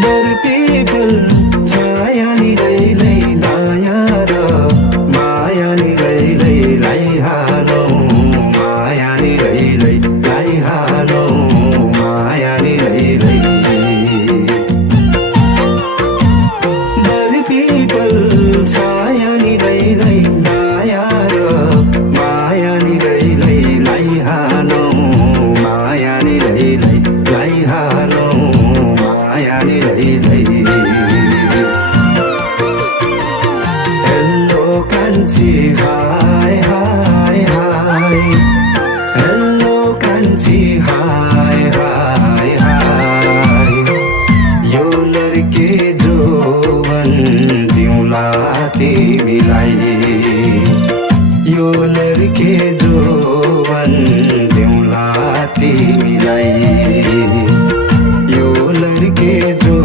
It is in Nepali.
बरपीपल छाया नि लैलै दाया र माया नि लैलै लैहालौ माया नि लैलै लैहालौ माया नि लैलै बरपीपल छाया नि लैलै दाया र माया नि लैलै लैहालौ माया नि लैलै लैहालौ माया नि लैलै हेलो कान्छी हाय हाय हाय हेलो कान्छी हाय हाय हाय यो लड्के जो दिउँला तिमीलाई यो लड्के जो दिउँला तिमीलाई यो लड्के जो